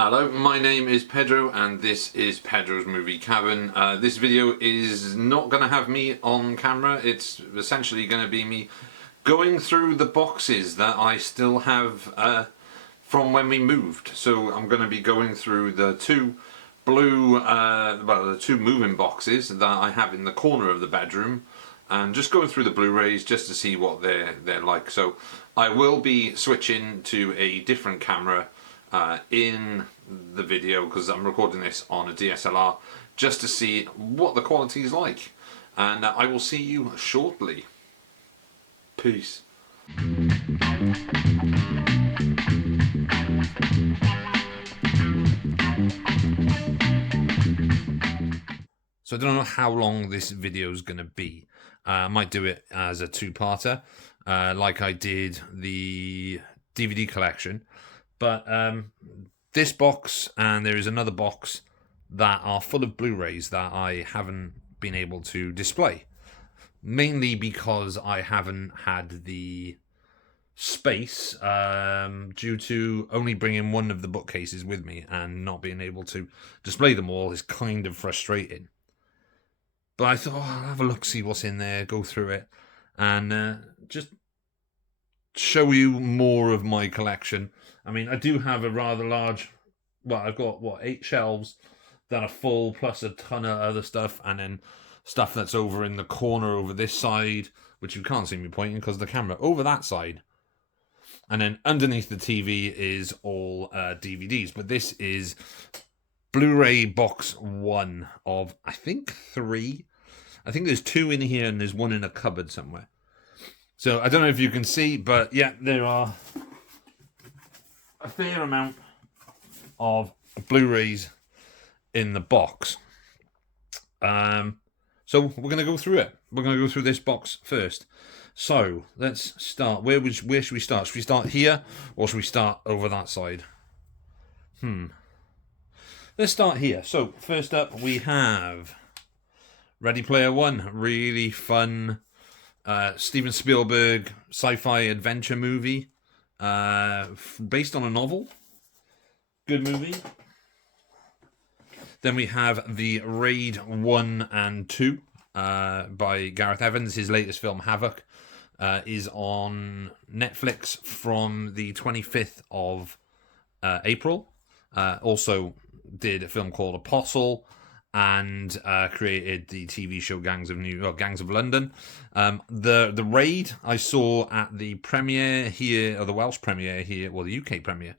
Hello, my name is Pedro and this is Pedro's movie Cavern. This video is not going to have me on camera. It's essentially going to be me going through the boxes that I still have from when we moved. So I'm going to be going through the two the two moving boxes that I have in the corner of the bedroom, and just going through the Blu-rays just to see what they're like. So I will be switching to a different camera in the video because I'm recording this on a DSLR just to see what the quality is like, and I will see you shortly. Peace. So I don't know how long this video is going to be. I might do it as a two-parter like I did the DVD collection. But this box, and there is another box that are full of Blu-rays that I haven't been able to display. Mainly because I haven't had the space due to only bringing one of the bookcases with me, and not being able to display them all is kind of frustrating. But I thought, I'll have a look, see what's in there, go through it, and just show you more of my collection. I mean, I do have a rather large, well, I've got, 8 shelves that are full, plus a ton of other stuff, and then stuff that's over in the corner over this side, which you can't see me pointing because of the camera, over that side. And then underneath the TV is all DVDs, but this is Blu-ray box 1 of, I think, 3. I think there's 2 in here and there's 1 in a cupboard somewhere. So I don't know if you can see, but yeah, there are a fair amount of Blu-rays in the box. So we're going to go through it. We're going to go through this box first. So let's start. Where should we start? Should we start here or should we start over that side? Let's start here. So first up we have Ready Player One. Really fun Steven Spielberg sci-fi adventure movie. Based on a novel. Good movie. Then we have the Raid 1 and 2 by Gareth Evans. His latest film, Havoc, is on Netflix from the 25th of April. Also did a film called Apostle, and created the TV show Gangs of London. The Raid I saw at the premiere here, or the Welsh premiere here, well, the UK premiere.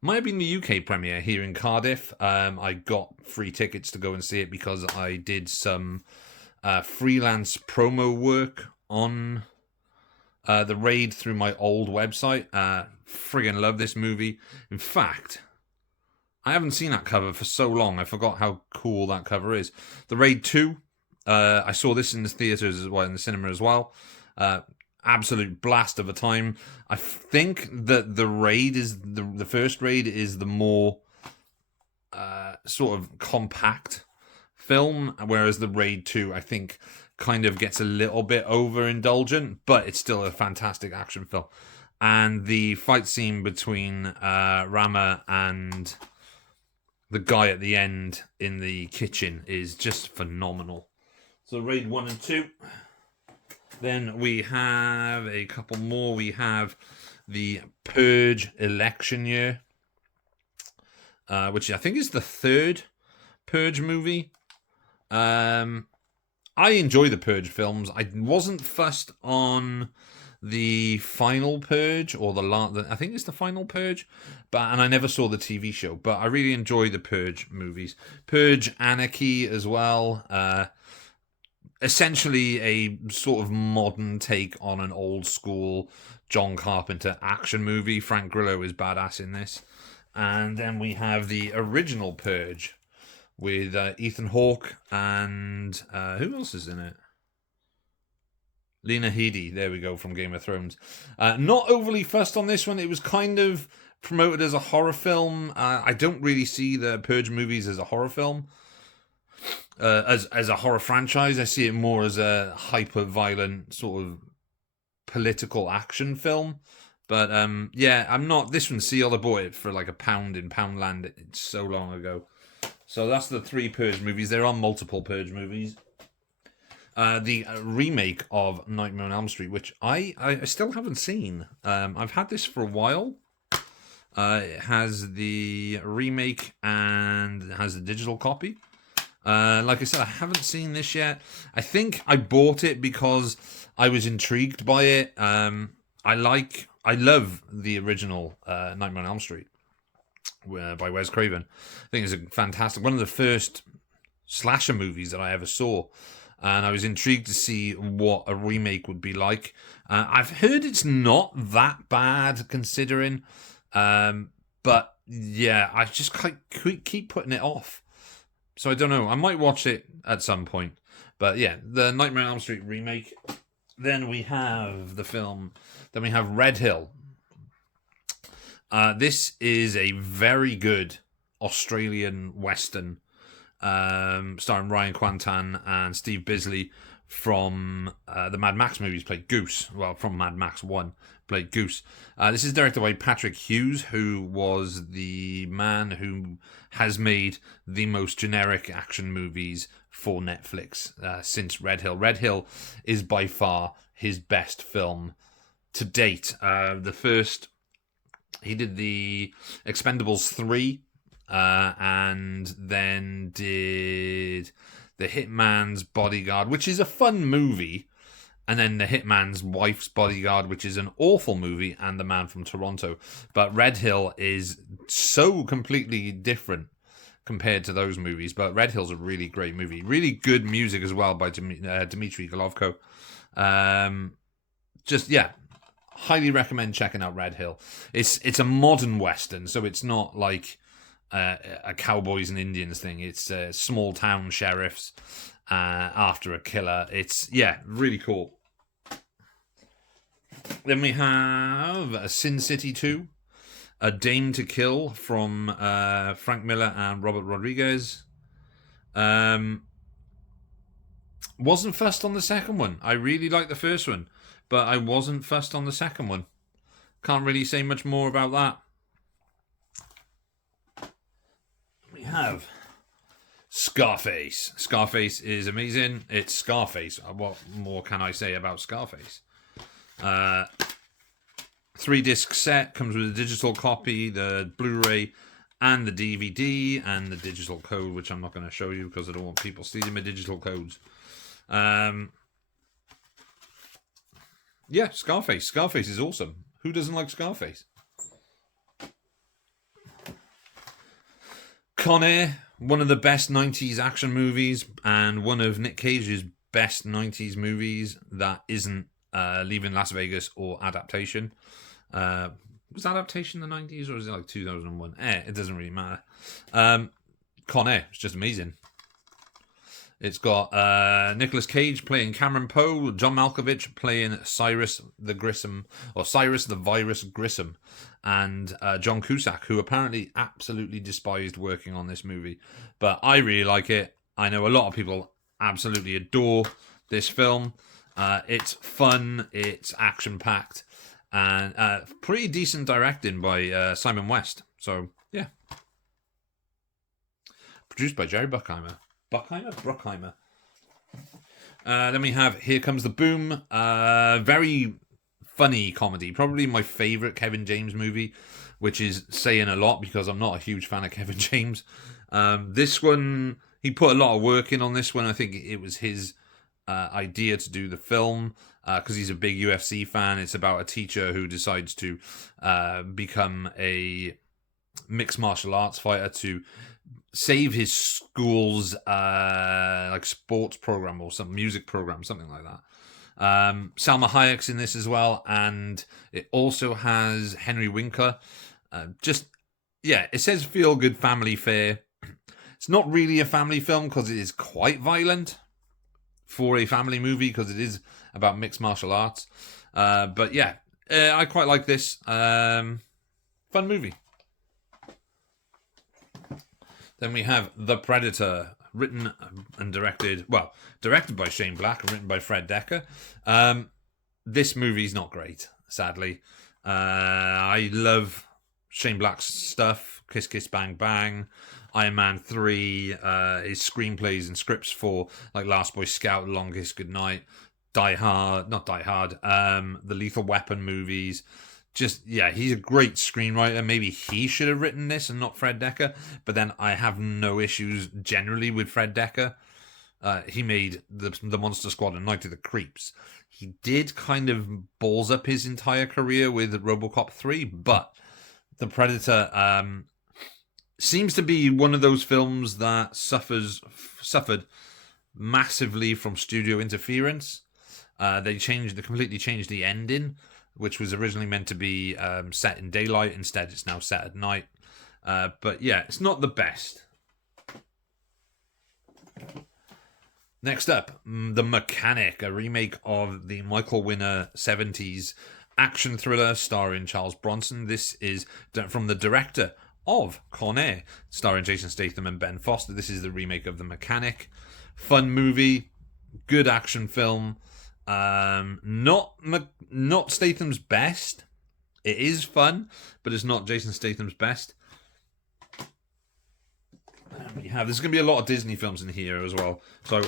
Might have been the UK premiere here in Cardiff. I got free tickets to go and see it because I did some freelance promo work on the Raid through my old website. Friggin' love this movie. In fact, I haven't seen that cover for so long. I forgot how cool that cover is. The Raid 2, I saw this in the theaters as well, in the cinema as well. Absolute blast of a time. I think that the Raid is the first Raid is the more sort of compact film, whereas the Raid 2, I think, kind of gets a little bit overindulgent, but it's still a fantastic action film. And the fight scene between Rama and the guy at the end in the kitchen is just phenomenal. So Raid 1 and 2. Then we have a couple more. We have the Purge election year, which I think is the 3rd Purge movie. I enjoy the Purge films. I wasn't fussed on the final Purge, or I think it's the final Purge, and I never saw the TV show, but I really enjoy the Purge movies. Purge Anarchy as well. Essentially a sort of modern take on an old school John Carpenter action movie. Frank Grillo is badass in this. And then we have the original Purge with Ethan Hawke and who else is in it? Lena Headey, there we go, from Game of Thrones. Not overly fussed on this one. It was kind of promoted as a horror film. I don't really see the Purge movies as a horror film. As a horror franchise, I see it more as a hyper-violent sort of political action film But yeah, I'm not. This one sealed. I bought it for like £1 in Poundland. It's so long ago. So that's the 3 Purge movies. There are multiple Purge movies. The remake of Nightmare on Elm Street, which I still haven't seen. I've had this for a while. It has the remake and it has the digital copy. Like I said, I haven't seen this yet. I think I bought it because I was intrigued by it. I love the original Nightmare on Elm Street by Wes Craven. I think it's a fantastic, one of the first slasher movies that I ever saw. And I was intrigued to see what a remake would be like. I've heard it's not that bad considering. But yeah, I just keep putting it off. So I don't know. I might watch it at some point. But yeah, the Nightmare on Elm Street remake. Then we have the film. Then we have Red Hill. This is a very good Australian Western starring Ryan Quantan and Steve Bisley from the Mad Max movies, played Goose. Well, from Mad Max 1, played Goose. This is directed by Patrick Hughes, who was the man who has made the most generic action movies for Netflix since Red Hill. Red Hill is by far his best film to date. The first, he did the Expendables 3, and then did The Hitman's Bodyguard, which is a fun movie, and then The Hitman's Wife's Bodyguard, which is an awful movie, and The Man from Toronto. But Red Hill is so completely different compared to those movies, but Red Hill's a really great movie. Really good music as well by Dmitry Golovko. Just, yeah, highly recommend checking out Red Hill. It's a modern Western, so it's not like a cowboys and Indians thing. It's small town sheriffs after a killer. It's, yeah, really cool. Then we have Sin City 2, A Dame to Kill from Frank Miller and Robert Rodriguez. Wasn't fussed on the second one. I really liked the first one, but I wasn't fussed on the second one. Can't really say much more about that. We have Scarface. Scarface is amazing. It's Scarface. What more can I say about Scarface? 3-disc set, comes with a digital copy, the Blu-ray, and the DVD, and the digital code, which I'm not going to show you because I don't want people stealing my digital codes. Yeah, Scarface. Scarface is awesome. Who doesn't like Scarface? Con Air, one of the best 90s action movies, and one of Nick Cage's best 90s movies that isn't Leaving Las Vegas or Adaptation. Was Adaptation the 90s or was it like 2001? It doesn't really matter. Con Air, it's just amazing. It's got Nicolas Cage playing Cameron Poe, John Malkovich playing Cyrus the Virus Grissom, and John Cusack, who apparently absolutely despised working on this movie. But I really like it. I know a lot of people absolutely adore this film. It's fun, it's action-packed, and pretty decent directing by Simon West. So, yeah. Produced by Jerry Bruckheimer. Bruckheimer. Then we have Here Comes the Boom. Very funny comedy. Probably my favourite Kevin James movie, which is saying a lot because I'm not a huge fan of Kevin James. This one, he put a lot of work in on this one. I think it was his idea to do the film because he's a big UFC fan. It's about a teacher who decides to become a mixed martial arts fighter to save his school's like sports program or some music program, something like that. Salma Hayek's in this as well, and it also has Henry Winkler. It says feel good family fare. It's not really a family film because it is quite violent for a family movie because it is about mixed martial arts. But yeah, I quite like this. Fun movie. Then we have The Predator, written and directed by Shane Black and written by Fred Decker. This movie's not great, sadly. I love Shane Black's stuff. Kiss Kiss Bang Bang, Iron Man 3, his screenplays and scripts for like Last Boy Scout, Longest Goodnight, Die Hard, not Die Hard, the Lethal Weapon movies. Just, yeah, he's a great screenwriter. Maybe he should have written this and not Fred Dekker. But then I have no issues generally with Fred Dekker. He made the Monster Squad and Night of the Creeps. He did kind of balls up his entire career with RoboCop 3, but The Predator seems to be one of those films that suffered massively from studio interference. They completely changed the ending, which was originally meant to be set in daylight. Instead, it's now set at night. But yeah, it's not the best. Next up, The Mechanic, a remake of the Michael Winner 70s action thriller starring Charles Bronson. This is from the director of Con Air, starring Jason Statham and Ben Foster. This is the remake of The Mechanic. Fun movie, good action film. Not Statham's best. It is fun, but it's not Jason Statham's best. There's going to be a lot of Disney films in here as well. So,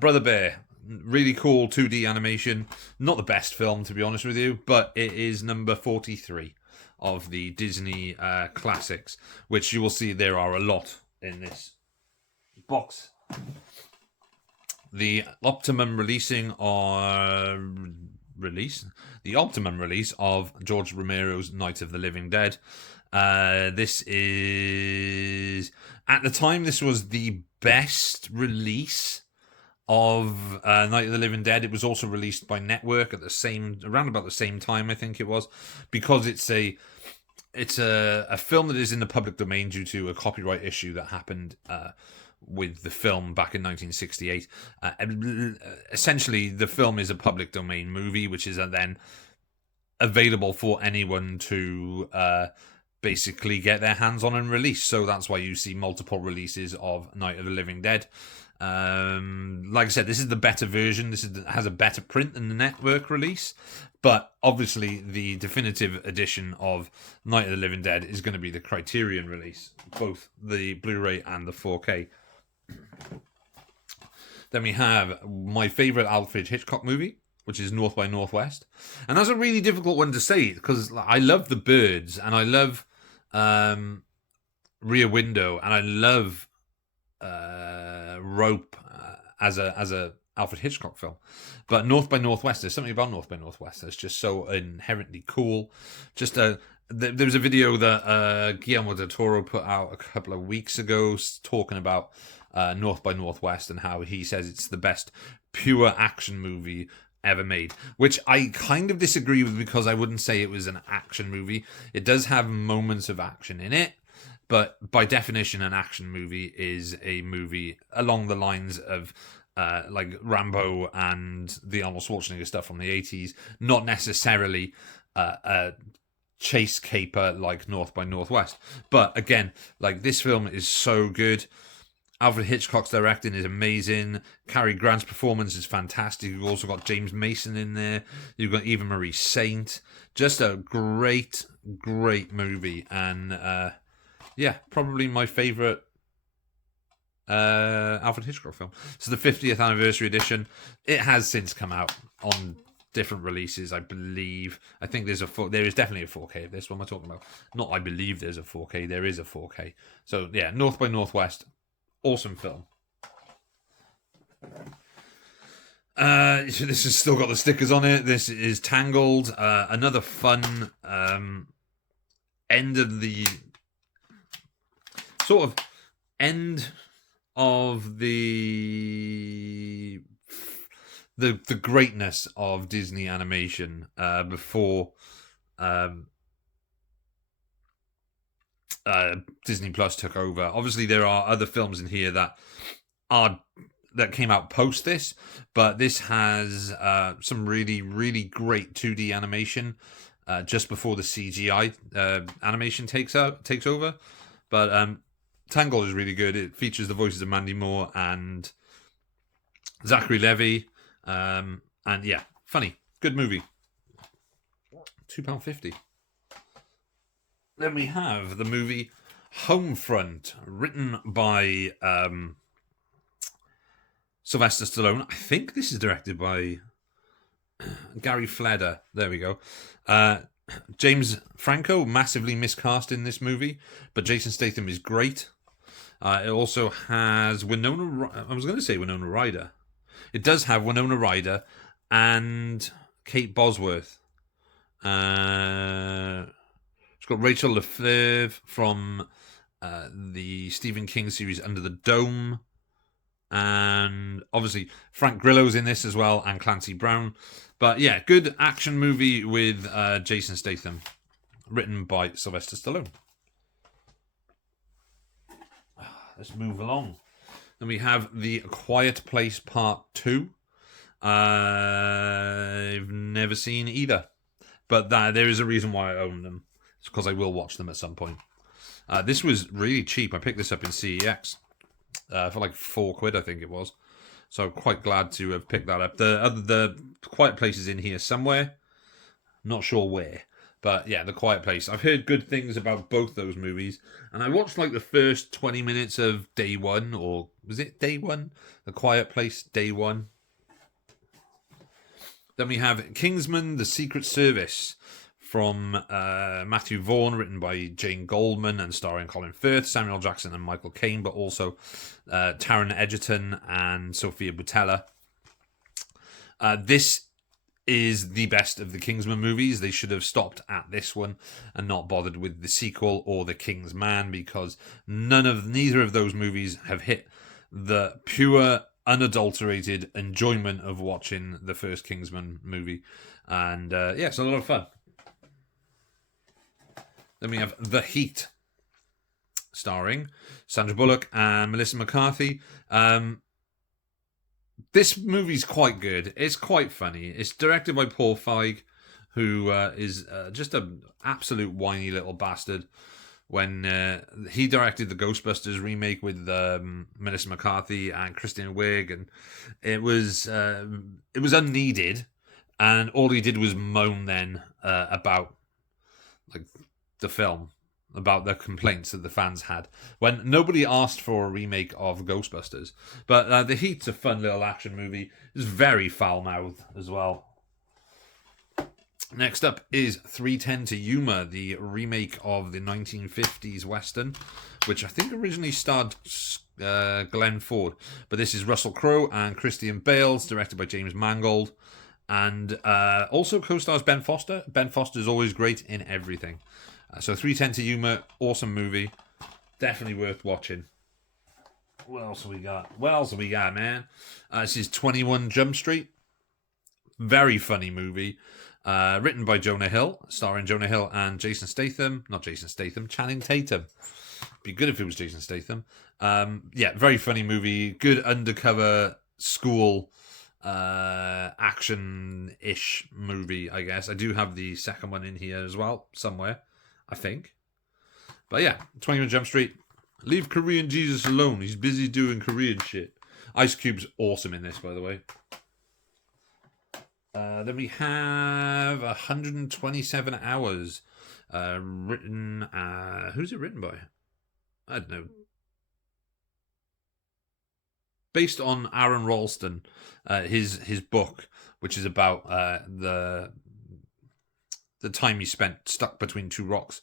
Brother Bear, really cool 2D animation. Not the best film, to be honest with you, but it is number 43 of the Disney classics, which you will see there are a lot in this box. The optimum release of George Romero's Night of the Living Dead. This is, at the time, this was the best release of Night of the Living Dead. It was also released by Network around about the same time, I think it was, because it's a film that is in the public domain due to a copyright issue that happened with the film back in 1968. Essentially, the film is a public domain movie, which is then available for anyone to basically get their hands on and release. So that's why you see multiple releases of Night of the Living Dead. Like I said, this is the better version. This has a better print than the Network release. But obviously, the definitive edition of Night of the Living Dead is going to be the Criterion release, both the Blu-ray and the 4K. Then we have my favourite Alfred Hitchcock movie, which is North by Northwest. And that's a really difficult one to say, because I love The Birds, and I love Rear Window, and I love Rope as a Alfred Hitchcock film. But North by Northwest, there's something about North by Northwest that's just so inherently cool. There was a video that Guillermo del Toro put out a couple of weeks ago talking about North by Northwest and how he says it's the best pure action movie ever made, which I kind of disagree with, because I wouldn't say it was an action movie. It does have moments of action in it, but by definition, an action movie is a movie along the lines of like Rambo and the Arnold Schwarzenegger stuff from the 80s, not necessarily a chase caper like North by Northwest. But again, like, this film is so good. Alfred Hitchcock's directing is amazing. Cary Grant's performance is fantastic. You've also got James Mason in there. You've got Eva Marie Saint. Just a great, great movie. And yeah, probably my favourite Alfred Hitchcock film. So the 50th anniversary edition. It has since come out on different releases, I believe. I think there is definitely a 4K of this. What am I talking about? Not I believe there's a 4K. There is a 4K. So yeah, North by Northwest. Awesome film. This has still got the stickers on it. This is Tangled. Another fun end of the the greatness of Disney animation before Disney Plus took over. Obviously, there are other films in here that came out post this, but this has some really, really great 2D animation just before the CGI animation takes over. But Tangled is really good. It features the voices of Mandy Moore and Zachary Levi, and yeah, funny, good movie. £2.50. Then we have the movie Homefront, written by Sylvester Stallone. I think this is directed by Gary Fleder. There we go. James Franco, massively miscast in this movie, but Jason Statham is great. It also has I was going to say Winona Ryder. It does have Winona Ryder and Kate Bosworth. It's got Rachel Lefevre from the Stephen King series Under the Dome. And obviously Frank Grillo's in this as well, and Clancy Brown. But yeah, good action movie with Jason Statham, written by Sylvester Stallone. Let's move along. Then we have The Quiet Place Part 2. I've never seen either, but there is a reason why I own them. It's because I will watch them at some point. This was really cheap. I picked this up in CEX for like £4, I think it was. So quite glad to have picked that up. The Quiet Place is in here somewhere. Not sure where. But yeah, The Quiet Place. I've heard good things about both those movies. And I watched like the first 20 minutes of Day One. Or was it Day One? The Quiet Place, Day One. Then we have Kingsman, The Secret Service. From Matthew Vaughn, written by Jane Goldman and starring Colin Firth, Samuel Jackson and Michael Caine, but also Taron Egerton and Sophia Boutella. This is the best of the Kingsman movies. They should have stopped at this one and not bothered with the sequel or The King's Man, because neither of those movies have hit the pure, unadulterated enjoyment of watching the first Kingsman movie. And yeah, it's a lot of fun. Then we have The Heat, starring Sandra Bullock and Melissa McCarthy. This movie's quite good. It's quite funny. It's directed by Paul Feig, who is just an absolute whiny little bastard. When he directed the Ghostbusters remake with Melissa McCarthy and Kristen Wiig, and it was unneeded, and all he did was moan then about like the film, about the complaints that the fans had when nobody asked for a remake of Ghostbusters. But The Heat's a fun little action movie. It's very foul-mouthed as well. Next up is 3:10 to Yuma, the remake of the 1950s Western, which I think originally starred Glenn Ford. But this is Russell Crowe and Christian Bale, directed by James Mangold. And also co-stars Ben Foster. Ben Foster is always great in everything. So 3:10 to Yuma, awesome movie. Definitely worth watching. What else have we got? Man? This is 21 Jump Street. Very funny movie. Written by Jonah Hill, starring Jonah Hill and Jason Statham. Not Jason Statham, Channing Tatum. Be good if it was Jason Statham. Yeah, very funny movie. Good undercover school action-ish movie, I guess. I do have the second one in here as well, somewhere, I think. But yeah, 21 Jump Street. Leave Korean Jesus alone. He's busy doing Korean shit. Ice Cube's awesome in this, by the way. Then we have 127 Hours. Written... who's it written by? I don't know. Based on Aaron Ralston, his book, which is about the time he spent stuck between two rocks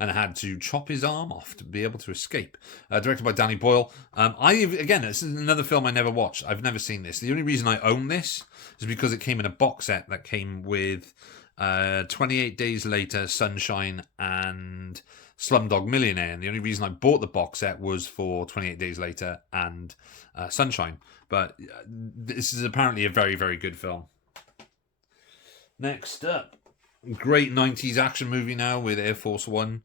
and had to chop his arm off to be able to escape. Directed by Danny Boyle. Again, this is another film I never watched. I've never seen this. The only reason I own this is because it came in a box set that came with 28 Days Later, Sunshine, and Slumdog Millionaire. And the only reason I bought the box set was for 28 Days Later and Sunshine. But this is apparently a very, very good film. Next up, great 90s action movie now with Air Force One.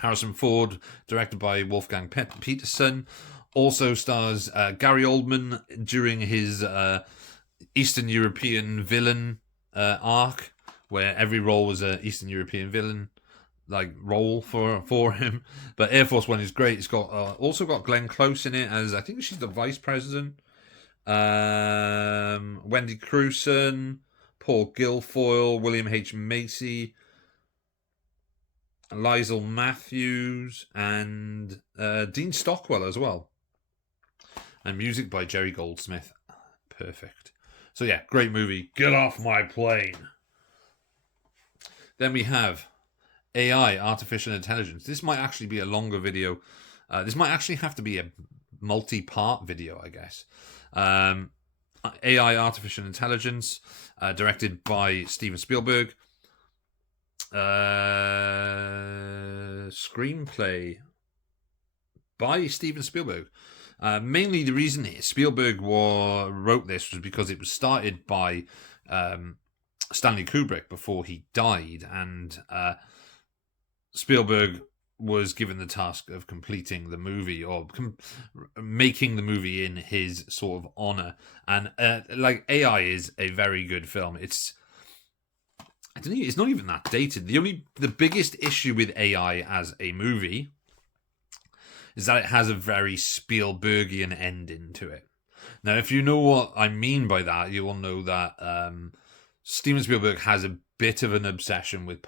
Harrison Ford, directed by Wolfgang Peterson. Also stars Gary Oldman during his Eastern European villain arc, where every role was an Eastern European villain like role for him. But Air Force One is great. It's got also got Glenn Close in it as, I think she's the vice president. Wendy Crewson, Paul Guilfoyle, William H. Macy. Liesl Matthews, and Dean Stockwell as well. And music by Jerry Goldsmith. Perfect. So yeah, great movie. Get off my plane. Then we have AI, artificial intelligence. This might actually be a longer video. This might actually have to be a multi-part video, I guess. AI, artificial intelligence, directed by Steven Spielberg. Screenplay by Steven Spielberg. Mainly the reason Spielberg wrote this was because it was started by Stanley Kubrick before he died, and Spielberg was given the task of completing the movie, or making the movie in his sort of honor. And like, AI is a very good film. It's not even that dated. The biggest issue with AI as a movie is that it has a very Spielbergian ending to it. Now, if you know what I mean by that, you will know that Steven Spielberg has a bit of an obsession with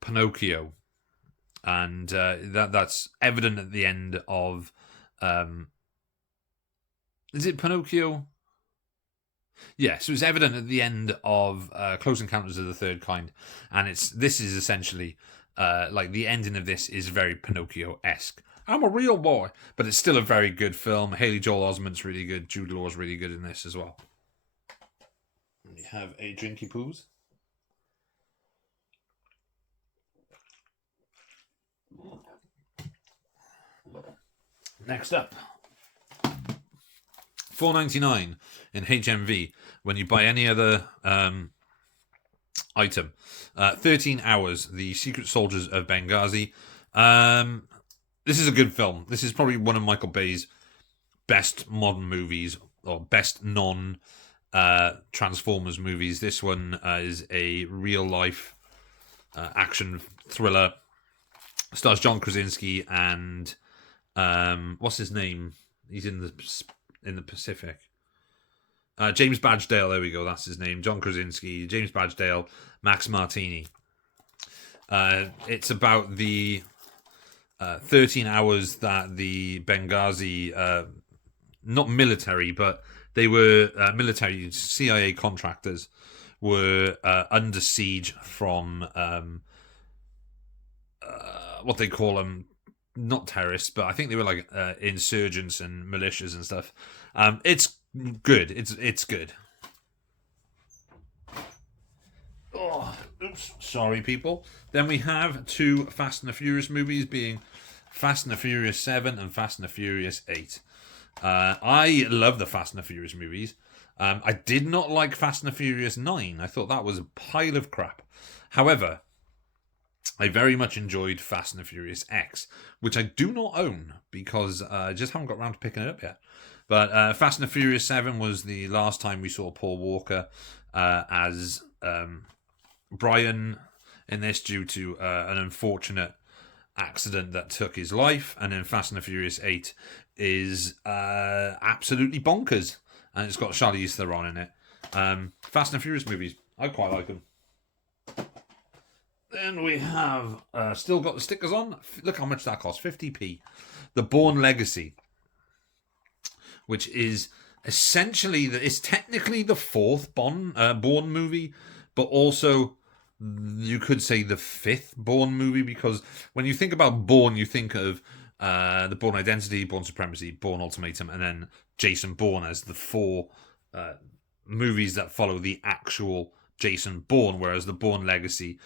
Pinocchio, and that's evident at the end of. Is it Pinocchio? Yeah, so it's evident at the end of Close Encounters of the Third Kind, and this is essentially like, the ending of this is very Pinocchio-esque. I'm a real boy, but it's still a very good film. Haley Joel Osment's really good. Jude Law's really good in this as well. We have a drinky poos. Next up, $4.99 in HMV when you buy any other item. 13 Hours, The Secret Soldiers of Benghazi. This is a good film. This is probably one of Michael Bay's best modern movies, or best non-Transformers movies. This one is a real-life action thriller. Stars John Krasinski and what's his name? He's in the Pacific. James Badgedale, there we go, that's his name. John Krasinski, James Badgedale, Max Martini. It's about the 13 hours that the Benghazi, not military, but they were military CIA contractors, were under siege from what they call them, not terrorists, but I think they were like insurgents and militias and stuff. It's good. It's good. Oh, oops, sorry, people. Then we have two Fast and the Furious movies, being Fast and the Furious 7 and Fast and the Furious 8. I love the Fast and the Furious movies. I did not like Fast and the Furious 9. I thought that was a pile of crap. However, I very much enjoyed Fast and the Furious X, which I do not own because I just haven't got around to picking it up yet. But Fast and the Furious 7 was the last time we saw Paul Walker as Brian in this, due to an unfortunate accident that took his life. And then Fast and the Furious 8 is absolutely bonkers, and it's got Charlize Theron in it. Fast and Furious movies, I quite like them. Then we have still got the stickers on. Look how much that cost, 50p. The Bourne Legacy, which is essentially it's technically the fourth Bourne movie, but also you could say the fifth Bourne movie, because when you think about Bourne, you think of the Bourne Identity, Bourne Supremacy, Bourne Ultimatum, and then Jason Bourne as the four movies that follow the actual Jason Bourne, whereas the Bourne Legacy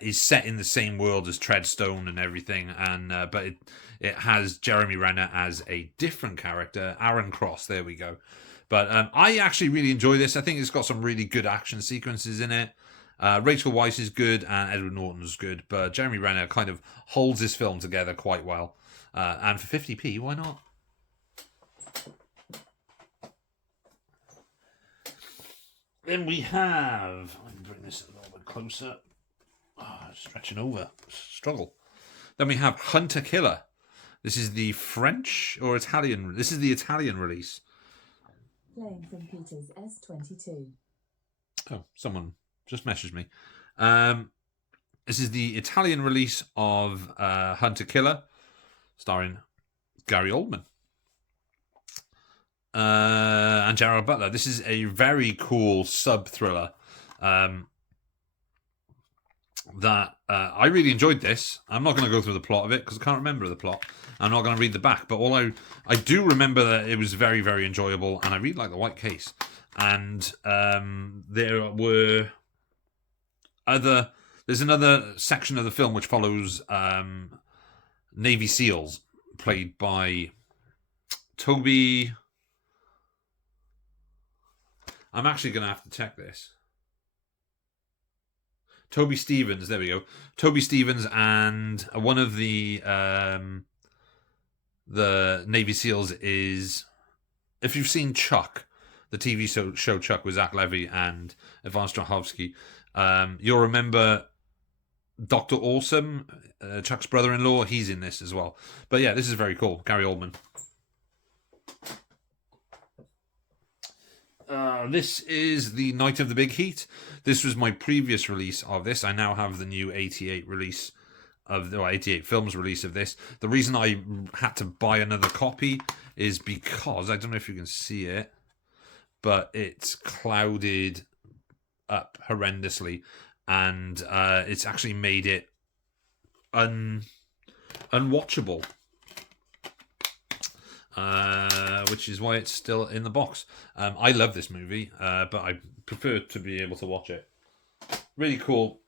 is set in the same world as Treadstone and everything, and but it has Jeremy Renner as a different character, Aaron Cross. There we go. But I actually really enjoy this. I think it's got some really good action sequences in it. Rachel Weisz is good and Edward Norton's good, but Jeremy Renner kind of holds this film together quite well. And for 50p, why not? Then we have, let me bring this a little bit closer. Stretching over, struggle. Then we have Hunter Killer. This is the French or Italian. This is the Italian release. Playing from Peter's S22. Oh, someone just messaged me. This is the Italian release of Hunter Killer, starring Gary Oldman and Gerard Butler. This is a very cool sub-thriller that I really enjoyed this. I'm not going to go through the plot of it because I can't remember the plot. I'm not going to read the back, but I do remember that it was very, very enjoyable, and I really like the white case. And there were there's another section of the film which follows Navy SEALs, played by Toby. I'm actually going to have to check this. Toby Stevens, there we go. Toby Stevens and one of the Navy SEALs is, if you've seen Chuck, the TV show Chuck with Zach Levy and Ivan Strahovski, you'll remember Dr. Awesome, Chuck's brother-in-law. He's in this as well. But yeah, this is very cool. Gary Oldman. This is the Night of the Big Heat. This was my previous release of this. I now have the new 88 release of the 88 films release of this. The reason I had to buy another copy is because, I don't know if you can see it, but it's clouded up horrendously, and it's actually made it unwatchable. Which is why it's still in the box. I love this movie, but I prefer to be able to watch it. Really cool.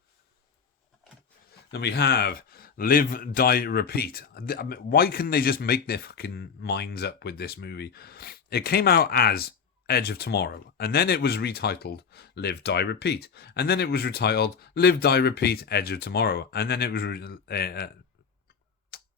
Then we have Live, Die, Repeat. Why couldn't they just make their fucking minds up with this movie? It came out as Edge of Tomorrow, and then it was retitled Live, Die, Repeat, and then it was retitled Live, Die, Repeat, Edge of Tomorrow, and then it was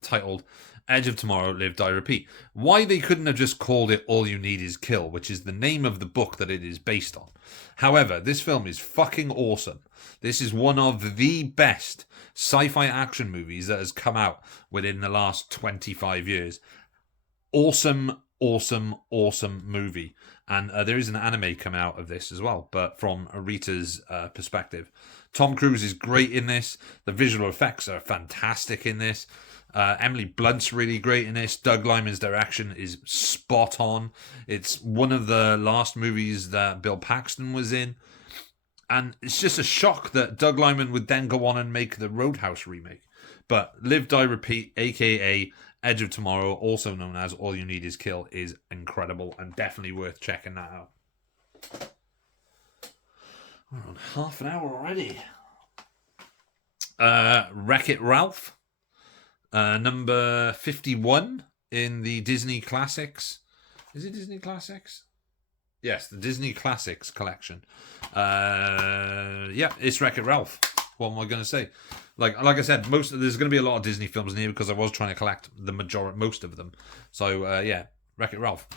titled Edge of Tomorrow, Live, Die, Repeat. Why they couldn't have just called it All You Need Is Kill, which is the name of the book that it is based on. However, this film is fucking awesome. This is one of the best sci-fi action movies that has come out within the last 25 years. Awesome, awesome, awesome movie. And there is an anime come out of this as well, but from Rita's perspective. Tom Cruise is great in this. The visual effects are fantastic in this. Emily Blunt's really great in this. Doug Liman's direction is spot on. It's one of the last movies that Bill Paxton was in. And it's just a shock that Doug Liman would then go on and make the Roadhouse remake. But Live, Die, Repeat, a.k.a. Edge of Tomorrow, also known as All You Need Is Kill, is incredible and definitely worth checking that out. We're on half an hour already. Wreck-It Ralph. Number 51 in the Disney Classics. Is it Disney Classics? Yes, the Disney Classics collection. Yeah, it's Wreck-It Ralph. What am I going to say? Like I said, there's going to be a lot of Disney films in here because I was trying to collect most of them. So yeah, Wreck-It Ralph.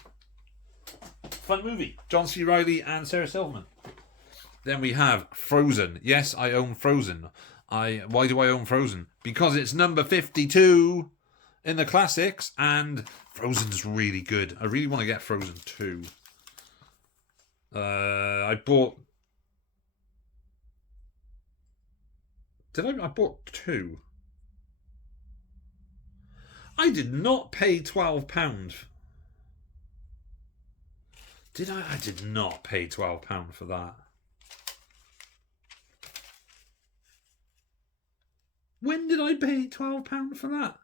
Fun movie. John C. Reilly and Sarah Silverman. Then we have Frozen. Yes, I own Frozen. Why do I own Frozen? Because it's number 52 in the classics, and Frozen's really good. I really want to get Frozen 2. I bought 2. I did not pay £12. Did I? I did not pay £12 for that. When did I pay £12 for that?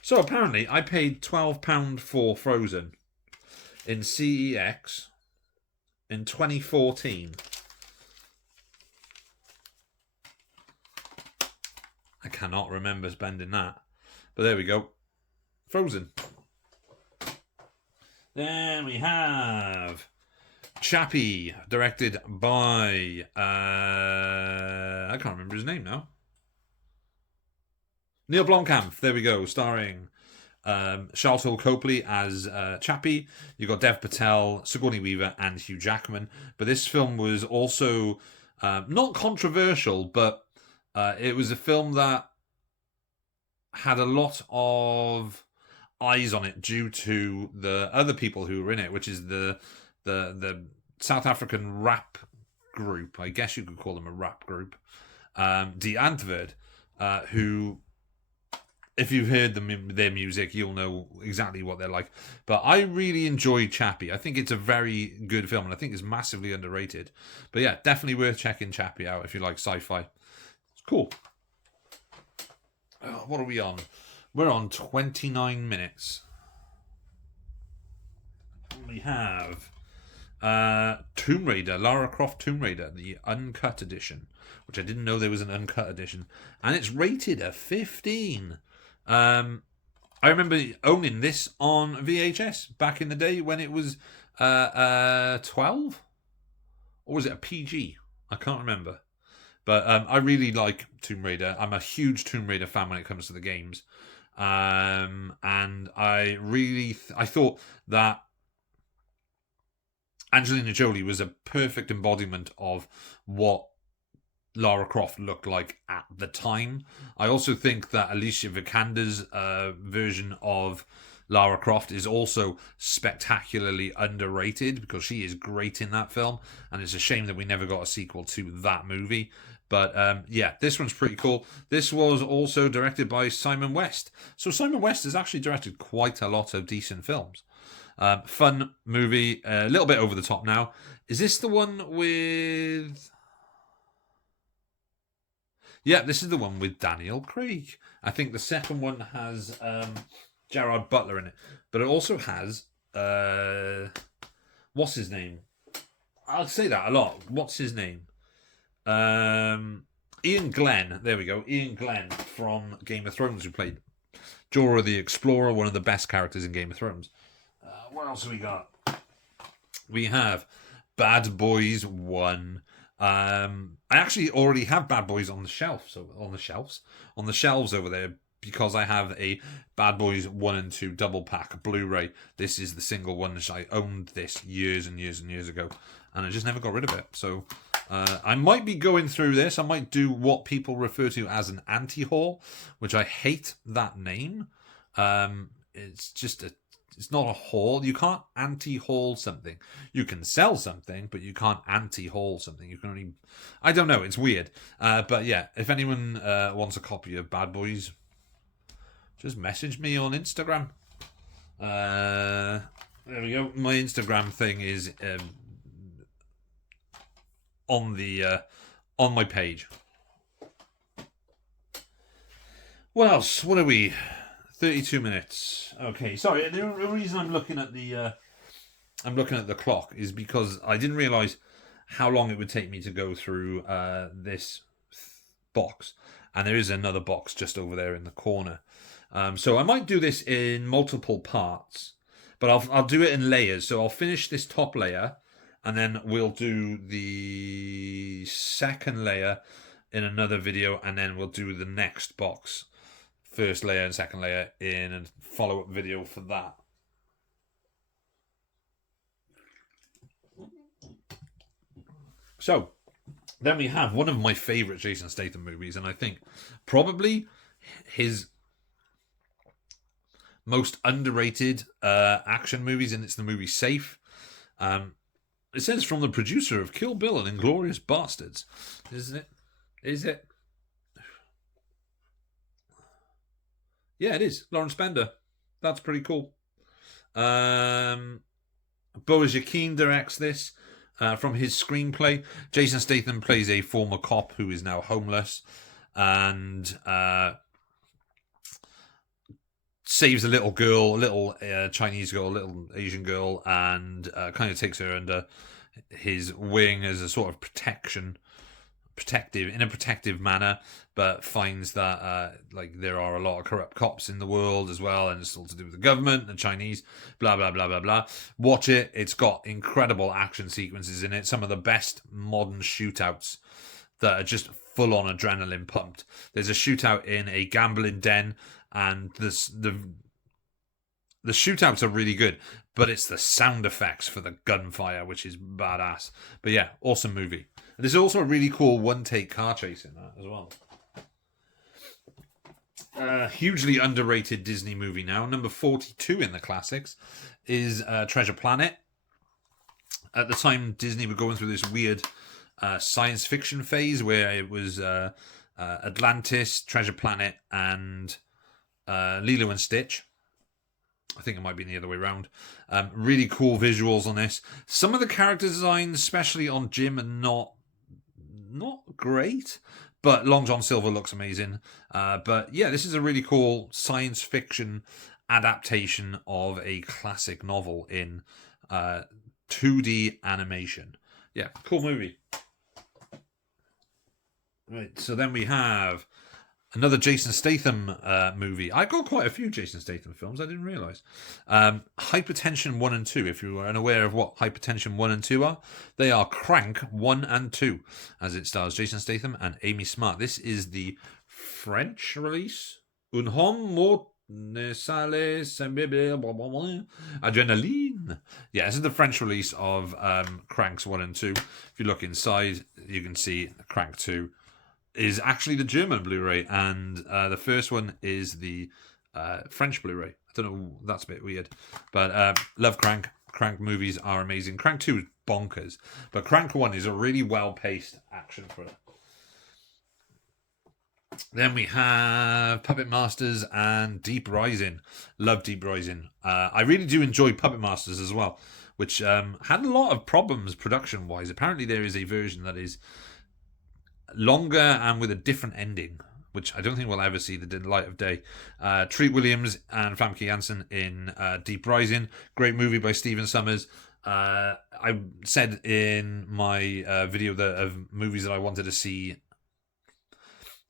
So apparently I paid £12 for Frozen in CEX in 2014. I cannot remember spending that. But there we go. Frozen. Then we have Chappie, directed by I can't remember his name now. Neil Blomkamp. There we go. Starring Sharlto Copley as Chappie. You got Dev Patel, Sigourney Weaver, and Hugh Jackman. But this film was also not controversial, but it was a film that had a lot of eyes on it due to the other people who were in it, which is the South African rap group. I guess you could call them a rap group. Die Antwoord, who, if you've heard their music, you'll know exactly what they're like. But I really enjoyed Chappie. I think it's a very good film, and I think it's massively underrated. But yeah, definitely worth checking Chappie out if you like sci-fi. It's cool. Oh, what are we on? We're on 29 minutes. We have Tomb Raider, Lara Croft Tomb Raider, the uncut edition, which I didn't know there was an uncut edition, and it's rated a 15. I remember owning this on VHS back in the day when it was 12, or was it a PG? I can't remember. But I really like Tomb Raider. I'm a huge Tomb Raider fan when it comes to the games, and I really I thought that Angelina Jolie was a perfect embodiment of what Lara Croft looked like at the time. I also think that Alicia Vikander's version of Lara Croft is also spectacularly underrated because she is great in that film, and it's a shame that we never got a sequel to that movie. But yeah, this one's pretty cool. This was also directed by Simon West. So Simon West has actually directed quite a lot of decent films. Fun movie, a little bit over the top now. Is this the one with... Yeah, this is the one with Daniel Craig. I think the second one has Gerard Butler in it. But it also has... what's his name? I'll say that a lot. What's his name? Ian Glenn. There we go. Ian Glenn from Game of Thrones, who played Jorah the Explorer, one of the best characters in Game of Thrones. What else have we got? We have Bad Boys 1. I actually already have Bad Boys on the shelf, so on the shelves over there, because I have a Bad Boys 1 and 2 double pack Blu-ray. This is the single one. I owned this years and years and years ago, and I just never got rid of it. So I might be going through this. I might do what people refer to as an anti-haul, which I hate that name. It's not a haul. You can't anti-haul something. You can sell something, but you can't anti-haul something. You can only... I don't know. It's weird. But yeah, if anyone wants a copy of Bad Boys, just message me on Instagram. There we go. My Instagram thing is on my page. What else? What are we... 32 minutes. Okay, sorry. The reason I'm looking at the clock is because I didn't realise how long it would take me to go through this box, and there is another box just over there in the corner. So I might do this in multiple parts, but I'll do it in layers. So I'll finish this top layer, and then we'll do the second layer in another video, and then we'll do the next box. First layer and second layer in a follow-up video for that. So, then we have one of my favourite Jason Statham movies, and I think probably his most underrated action movies, and it's the movie Safe. It says from the producer of Kill Bill and Inglourious Bastards. Isn't it? Is it? Yeah, it is. Lawrence Bender. That's pretty cool. Boaz Yakin directs this from his screenplay. Jason Statham plays a former cop who is now homeless and saves a little girl, a little Chinese girl, a little Asian girl, and kind of takes her under his wing as a sort of protective manner, but finds that there are a lot of corrupt cops in the world as well, and it's all to do with the government, the Chinese, blah blah blah blah blah. Watch it. It's got incredible action sequences in it, some of the best modern shootouts that are just full on adrenaline pumped. There's a shootout in a gambling den, and the shootouts are really good, but it's the sound effects for the gunfire which is badass. But yeah, awesome movie. And there's also a really cool one-take car chase in that as well. Hugely underrated Disney movie now. Number 42 in the classics is Treasure Planet. at the time, Disney were going through this weird science fiction phase where it was Atlantis, Treasure Planet, and Lilo and Stitch. I think it might be the other way around. Really cool visuals on this. Some of the character designs, especially on Jim, are not great, but Long John Silver looks amazing. But yeah, this is a really cool science fiction adaptation of a classic novel in 2D animation. Yeah, cool movie. Right, so then we have another Jason Statham movie. I got quite a few Jason Statham films, I didn't realise. Hypertension 1 and 2, if you are unaware of what Hypertension 1 and 2 are. They are Crank 1 and 2, as it stars Jason Statham and Amy Smart. This is the French release. Un homme mort ne sale adrenaline. Yeah, this is the French release of Cranks 1 and 2. If you look inside, you can see Crank 2 is actually the German Blu-ray, and the first one is the French Blu-ray. I don't know, that's a bit weird, but love Crank. Crank movies are amazing. Crank 2 is bonkers, but Crank 1 is a really well-paced action thriller. Then we have Puppet Masters and Deep Rising. Love Deep Rising. I really do enjoy Puppet Masters as well, which had a lot of problems production-wise. Apparently there is a version that is longer and with a different ending, which I don't think we'll ever see the light of day. Treat Williams and Famke Janssen in Deep Rising. Great movie by Stephen Sommers. I said in my video of movies that I wanted to see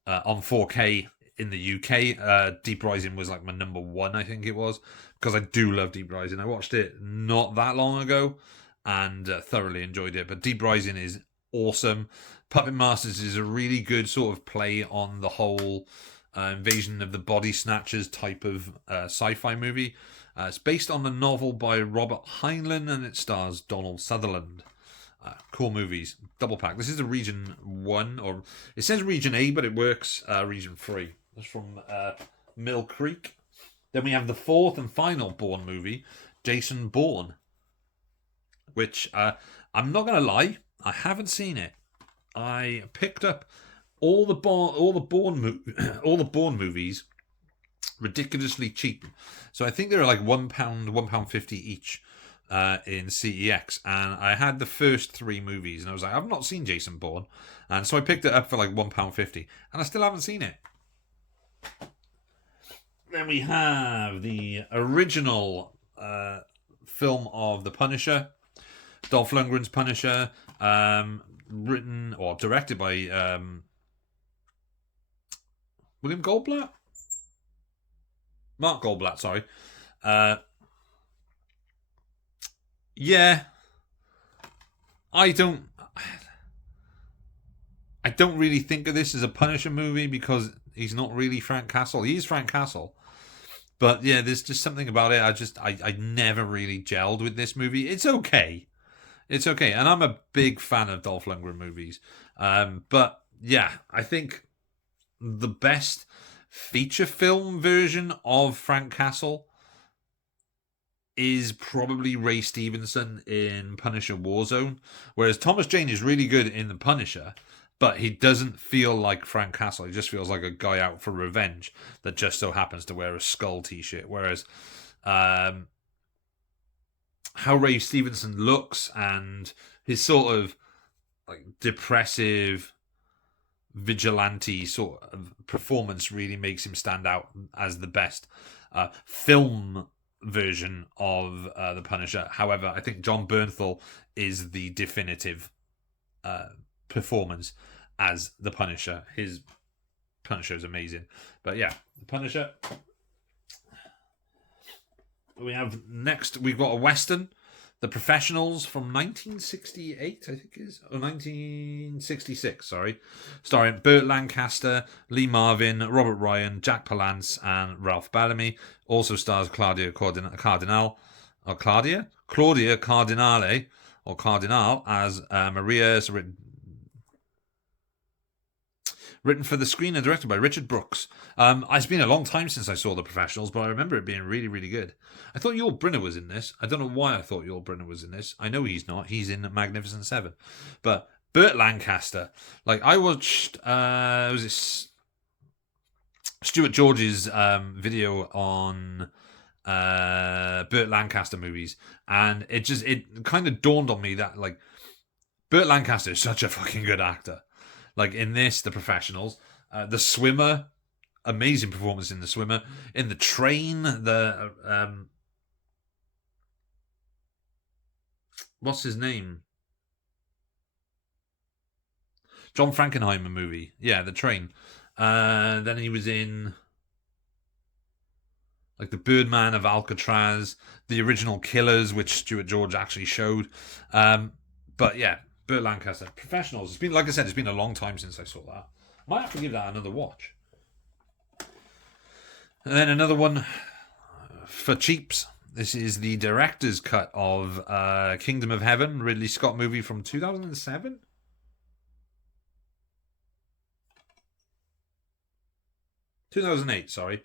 on 4K in the UK. Deep Rising was like my number one, I think it was, because I do love Deep Rising. I watched it not that long ago and thoroughly enjoyed it. But Deep Rising is awesome. Puppet Masters is a really good sort of play on the whole Invasion of the Body Snatchers type of sci-fi movie. It's based on a novel by Robert Heinlein, and it stars Donald Sutherland. Cool movies. Double pack. This is a Region 1, or it says Region A, but it works Region 3. That's from Mill Creek. Then we have the fourth and final Bourne movie, Jason Bourne, which I'm not going to lie, I haven't seen it. I picked up all the Bourne movies ridiculously cheap. So I think they were like £1.50 each in CEX, and I had the first three movies, and I was like, I've not seen Jason Bourne, and so I picked it up for like £1.50, and I still haven't seen it. Then we have the original film of The Punisher, Dolph Lundgren's Punisher, written or directed by William Goldblatt? Mark Goldblatt, sorry. Yeah. I don't really think of this as a Punisher movie because he's not really Frank Castle. He is Frank Castle. But yeah, there's just something about it. I never really gelled with this movie. It's okay. It's okay. And I'm a big fan of Dolph Lundgren movies. But yeah, I think the best feature film version of Frank Castle is probably Ray Stevenson in Punisher Warzone. Whereas Thomas Jane is really good in The Punisher, but he doesn't feel like Frank Castle. He just feels like a guy out for revenge that just so happens to wear a Skull t-shirt. Whereas how Ray Stevenson looks and his sort of like depressive vigilante sort of performance really makes him stand out as the best film version of The Punisher. However, I think John Bernthal is the definitive performance as the Punisher. His Punisher is amazing. But yeah, the Punisher. We have next, we've got a Western, The Professionals from 1968, I think it is. Or 1966, sorry. Starring Burt Lancaster, Lee Marvin, Robert Ryan, Jack Palance, and Ralph Bellamy. Also stars Claudia Cardinale, as Maria Written for the screen and directed by Richard Brooks. It's been a long time since I saw The Professionals, but I remember it being really, really good. I thought Yul Brynner was in this. I don't know why I thought Yul Brynner was in this. I know he's not. He's in Magnificent Seven. But Burt Lancaster. Like, I watched, was it Stuart George's video on Burt Lancaster movies, and it kind of dawned on me that, like, Burt Lancaster is such a fucking good actor. Like, in this, The Professionals, The Swimmer, amazing performance in The Swimmer. In The Train, what's his name? John Frankenheimer movie. Yeah, The Train. Then he was in, like, The Birdman of Alcatraz, the original Killers, which Stuart George actually showed. But yeah, Burt Lancaster. Professionals. It's been, like I said, it's been a long time since I saw that. Might have to give that another watch. And then another one for cheaps. This is the director's cut of Kingdom of Heaven, Ridley Scott movie from 2007. 2008, sorry.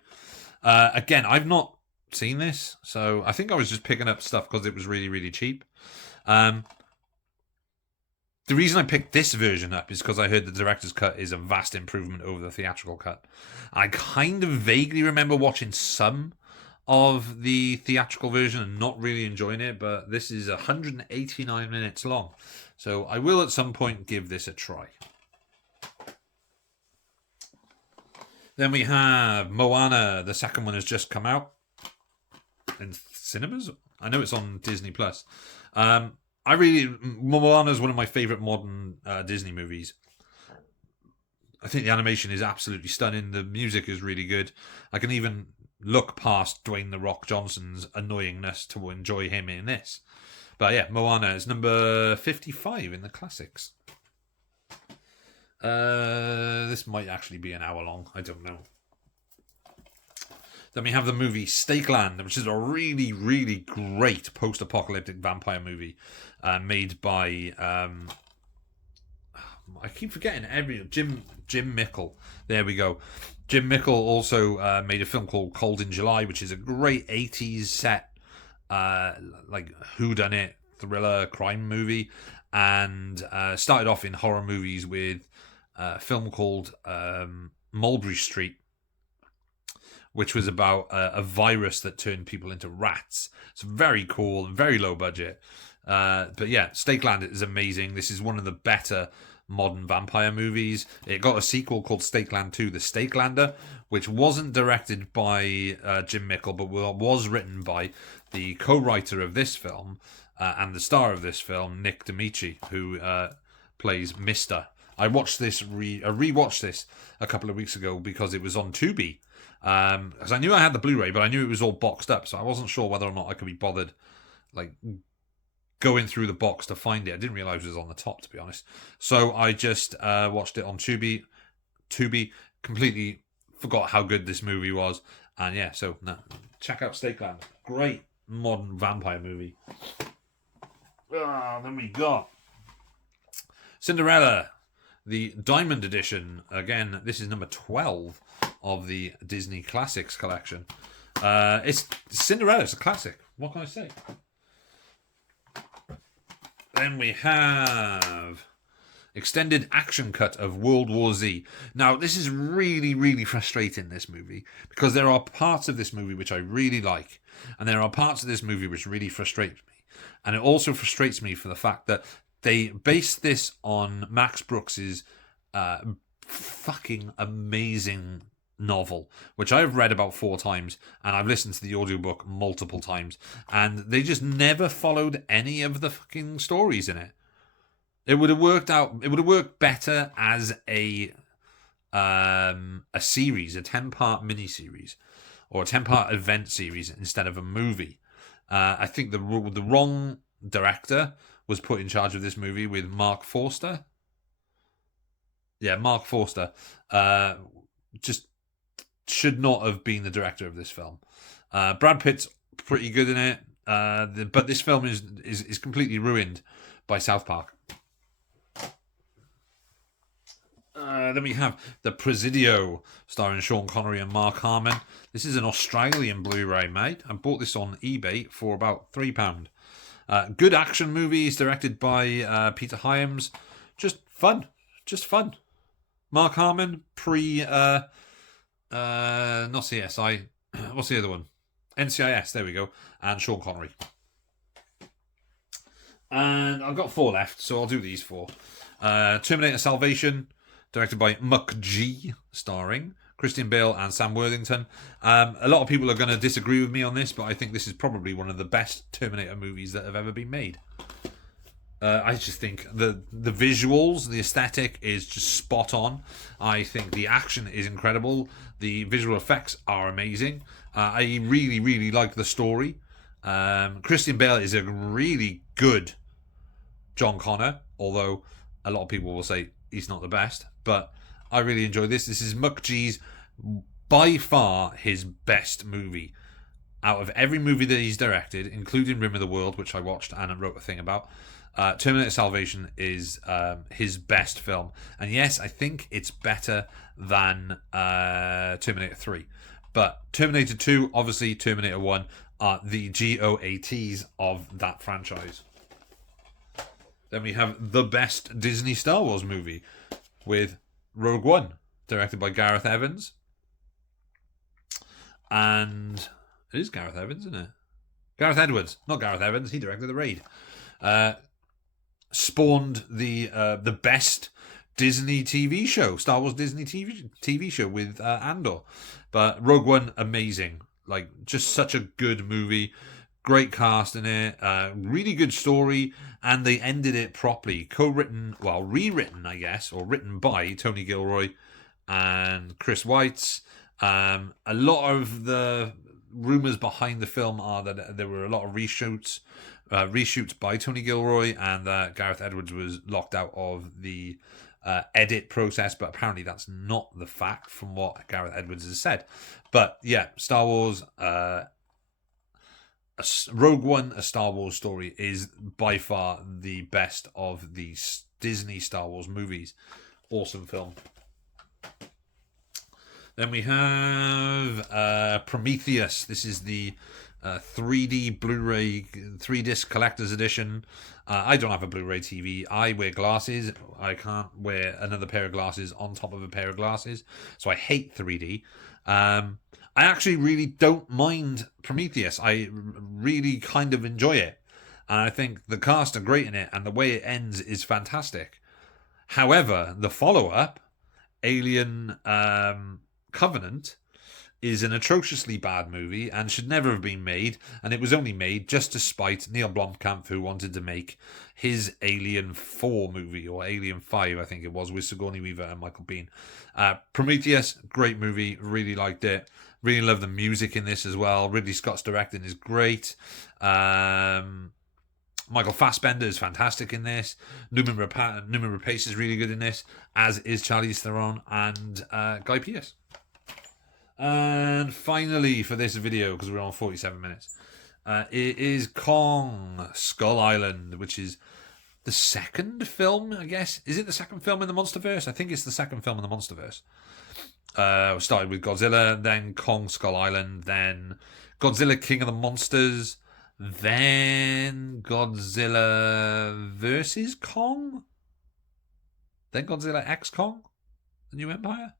Again, I've not seen this, so I think I was just picking up stuff because it was really, really cheap. The reason I picked this version up is because I heard the director's cut is a vast improvement over the theatrical cut. I kind of vaguely remember watching some of the theatrical version and not really enjoying it, but this is 189 minutes long, so I will at some point give this a try. Then we have Moana. The second one has just come out in cinemas. I know it's on Disney Plus. Moana is one of my favourite modern Disney movies. I think the animation is absolutely stunning. The music is really good. I can even look past Dwayne "The Rock" Johnson's annoyingness to enjoy him in this. But yeah, Moana is number 55 in the classics. This might actually be an hour long. I don't know. Then we have the movie Stakeland, which is a really, really great post-apocalyptic vampire movie made by I keep forgetting Jim Mickle. There we go. Jim Mickle also made a film called Cold in July, which is a great 80s set like whodunit thriller crime movie, and started off in horror movies with a film called Mulberry Street, which was about a virus that turned people into rats. It's very cool, very low budget. But yeah, Stakeland is amazing. This is one of the better modern vampire movies. It got a sequel called Stakeland 2, The Stakelander, which wasn't directed by Jim Mickle, but was written by the co-writer of this film and the star of this film, Nick D'Amici, who plays Mister. I watched this, rewatched this a couple of weeks ago because it was on Tubi. Because I knew I had the Blu-ray, but I knew it was all boxed up, so I wasn't sure whether or not I could be bothered, like, going through the box to find it. I didn't realise it was on the top, to be honest. So I just watched it on Tubi. Completely forgot how good this movie was, and yeah, so check out Stakeland. Great modern vampire movie. Then we got Cinderella, the Diamond Edition. Again, this is number 12 of the Disney Classics collection. It's Cinderella. It's a classic. What can I say? Then we have extended action cut of World War Z. Now, this is really, really frustrating, this movie, because there are parts of this movie which I really like, and there are parts of this movie which really frustrate me. And it also frustrates me for the fact that they based this on Max Brooks's fucking amazing novel, which I've read about 4 times, and I've listened to the audiobook multiple times, and they just never followed any of the fucking stories in it. It would have worked better as a series, a 10-part miniseries, or a 10-part event series instead of a movie. I think the wrong director was put in charge of this movie with Mark Forster. Yeah, Mark Forster just should not have been the director of this film. Brad Pitt's pretty good in it, but this film is completely ruined by South Park. Then we have The Presidio, starring Sean Connery and Mark Harmon. This is an Australian Blu-ray, mate. I bought this on eBay for about £3. Good action movies directed by Peter Hyams. Just fun. Mark Harmon, not CSI. What's the other one? NCIS, there we go. And Sean Connery. And I've got 4 left, so I'll do these 4. Terminator Salvation, directed by Muck G, starring Christian Bale and Sam Worthington. A lot of people are going to disagree with me on this, but I think this is probably one of the best Terminator movies that have ever been made. I just think the visuals, the aesthetic is just spot on. I think the action is incredible. The visual effects are amazing. I really, really like the story. Christian Bale is a really good John Connor, although a lot of people will say he's not the best. But I really enjoy this. This is Muck G's, by far, his best movie. Out of every movie that he's directed, including Rim of the World, which I watched and wrote a thing about, Terminator Salvation is his best film. And yes, I think it's better than Terminator 3. But Terminator 2, obviously Terminator 1, are the GOATs of that franchise. Then we have the best Disney Star Wars movie with Rogue One, directed by Gareth Evans. And it is Gareth Evans, isn't it? Gareth Edwards, not Gareth Evans. He directed The Raid. Spawned the best Disney TV show, Star Wars Disney TV show with Andor. But Rogue One, amazing. Like, just such a good movie. Great cast in it. Really good story. And they ended it properly. Rewritten, I guess, or written by Tony Gilroy and Chris Weitz. A lot of the rumours behind the film are that there were a lot of reshoots by Tony Gilroy, and that Gareth Edwards was locked out of the edit process, but apparently that's not the fact from what Gareth Edwards has said. But yeah, Star Wars, Rogue One, A Star Wars Story, is by far the best of the Disney Star Wars movies. Awesome film. Then we have Prometheus. This is the 3D Blu-ray 3-disc collector's edition. I don't have a Blu-ray TV. I wear glasses. I can't wear another pair of glasses on top of a pair of glasses, so I hate 3D. I actually really don't mind Prometheus. I really kind of enjoy it, and I think the cast are great in it, and the way it ends is fantastic. However, the follow-up, Alien Covenant, is an atrociously bad movie and should never have been made, and it was only made just to spite Neil Blomkamp, who wanted to make his Alien 4 movie, or Alien 5 I think it was, with Sigourney Weaver and Michael Biehn. Prometheus, great movie, really liked it. Really love the music in this as well. Ridley Scott's directing is great. Michael Fassbender is fantastic in this. Nooman Rapace is really good in this, as is Charlize Theron and Guy Pearce. And finally, for this video, because we're on 47 minutes, it is Kong Skull Island, which is the second film, I guess. Is it the second film in the Monsterverse? I think it's the second film in the Monsterverse. Started with Godzilla, then Kong Skull Island, then Godzilla King of the Monsters, then Godzilla versus Kong, then Godzilla X Kong, the New Empire.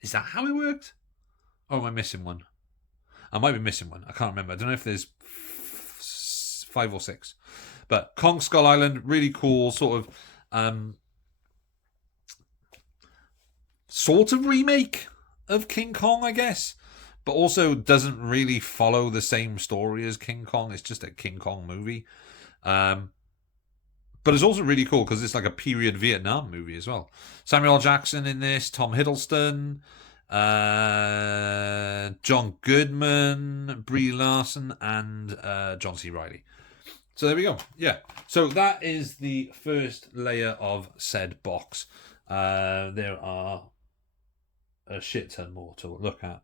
Is that how it worked? Or am I missing one? I might be missing one. I can't remember. I don't know if there's 5 or 6. But Kong Skull Island, really cool, sort of remake of King Kong, I guess. But also doesn't really follow the same story as King Kong. It's just a King Kong movie. But it's also really cool because it's like a period Vietnam movie as well. Samuel L. Jackson in this, Tom Hiddleston, John Goodman, Brie Larson, and John C. Reilly. So there we go. Yeah. So that is the first layer of said box. There are a shit ton more to look at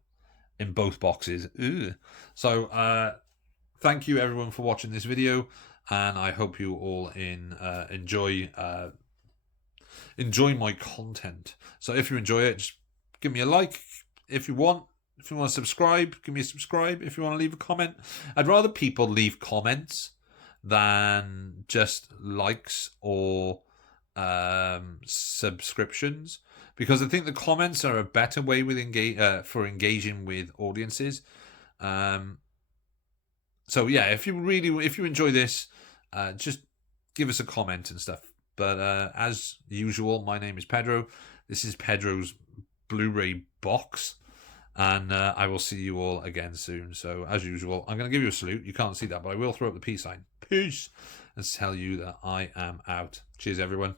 in both boxes. Ooh. So thank you everyone for watching this video, and I hope you all enjoy enjoy my content. So if you enjoy it, just give me a like if you want. If you want to subscribe, give me a subscribe. If you want to leave a comment, I'd rather people leave comments than just likes or subscriptions, because I think the comments are a better way with for engaging with audiences. So yeah, if you enjoy this, just give us a comment and stuff. But as usual, my name is Pedro. This is Pedro's Blu-ray box. And I will see you all again soon. So, as usual, I'm going to give you a salute. You can't see that, but I will throw up the peace sign. Peace. And tell you that I am out. Cheers, everyone.